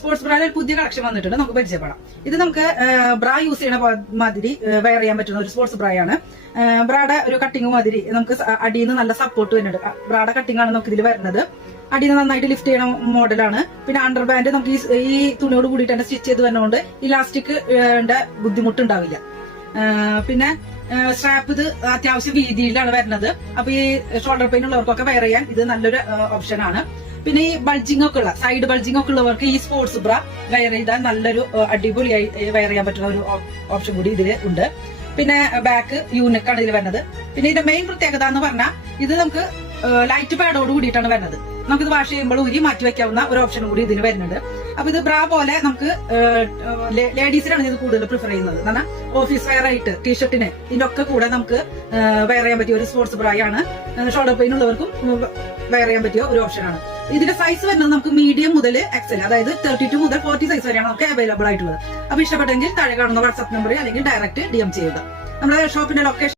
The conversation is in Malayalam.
സ്പോർട്സ് ബ്രായിൽ ഒരു പുതിയ കളക്ഷൻ വന്നിട്ടുണ്ട്, നമുക്ക് പരിചയപ്പെടാം. ഇത് നമുക്ക് ബ്രാ യൂസ് ചെയ്യണ മാതിരി വെയർ ചെയ്യാൻ പറ്റുന്ന ഒരു സ്പോർട്സ് ബ്രായാണ്. ബ്രായുടെ ഒരു കട്ടിങ് മാതിരി നമുക്ക് അടിയിൽ നിന്ന് നല്ല സപ്പോർട്ട് വരുന്നുണ്ട്. ബ്രായുടെ കട്ടിംഗ് ആണ് നമുക്ക് ഇതിൽ വരുന്നത്. അടിയിൽ നിന്ന് നന്നായിട്ട് ലിഫ്റ്റ് ചെയ്യണ മോഡലാണ്. പിന്നെ അണ്ടർ ബാൻഡ് നമുക്ക് ഈ തുണിയോട് കൂടിയിട്ട് തന്നെ സ്റ്റിച്ച് ചെയ്ത് വരുന്നതുകൊണ്ട് ഇലാസ്റ്റിക് ബുദ്ധിമുട്ടുണ്ടാവില്ല. പിന്നെ സ്ട്രാപ്പ് ഇത് അത്യാവശ്യം വീതിയിലാണ് വരുന്നത്. അപ്പൊ ഈ ഷോൾഡർ പെയിൻ ഉള്ളവർക്കൊക്കെ വെയർ ചെയ്യാൻ ഇത് നല്ലൊരു ഓപ്ഷൻ ആണ്. പിന്നെ ഈ ബൾജിംഗ് ഒക്കെ ഉള്ള സൈഡ് ബൾജിംഗ് ഒക്കെ ഉള്ളവർക്ക് ഈ സ്പോർട്സ് ബ്ര വെയർ ചെയ്താൽ നല്ലൊരു അടിപൊളിയായി വെയർ ചെയ്യാൻ പറ്റുന്ന ഒരു ഓപ്ഷൻ കൂടി ഇതിൽ ഉണ്ട്. പിന്നെ ബാക്ക് യൂണിക്കാണ് ഇതിൽ വരുന്നത്. പിന്നെ ഇതിന്റെ മെയിൻ പ്രത്യേകത എന്ന് പറഞ്ഞാൽ ഇത് നമുക്ക് ലൈറ്റ് പാഡോട് കൂടിയിട്ടാണ് വരുന്നത്. നമുക്കിത് വാഷ് ചെയ്യുമ്പോൾ ഉരി മാറ്റി വെക്കാവുന്ന ഒരു ഓപ്ഷൻ കൂടി ഇതിന് വരുന്നുണ്ട്. അപ്പൊ ഇത് ബ്രാ പോലെ നമുക്ക് ലേഡീസിനാണ് ഇത് കൂടുതൽ പ്രിഫർ ചെയ്യുന്നത്. എന്നാൽ ഓഫീസ് വെയർ ആയിട്ട് ടീഷർട്ടിന് ഇതിനൊക്കെ കൂടെ നമുക്ക് വെയർ ചെയ്യാൻ പറ്റിയ ഒരു സ്പോർട്സ് ബ്രായാണ്. ഷോൾഡർ പെയിൻ ഉള്ളവർക്കും വെയർ ചെയ്യാൻ പറ്റിയ ഒരു ഓപ്ഷനാണ്. ഇതിന്റെ സൈസ് വരുന്നത് നമുക്ക് മീഡിയം മുതൽ എക്സൽ, അതായത് 32 മുതൽ 40 സൈസ് വരെയാണ് നമുക്ക് അവൈലബിൾ ആയിട്ടുള്ളത്. അപ്പൊ ഇഷ്ടപ്പെട്ടെങ്കിൽ താഴെ കാണുന്ന വാട്സ്ആപ്പ് നമ്പറിൽ അല്ലെങ്കിൽ ഡയറക്റ്റ് DM ചെയ്യുക. നമ്മുടെ ഷോപ്പിന്റെ ലൊക്കേഷൻ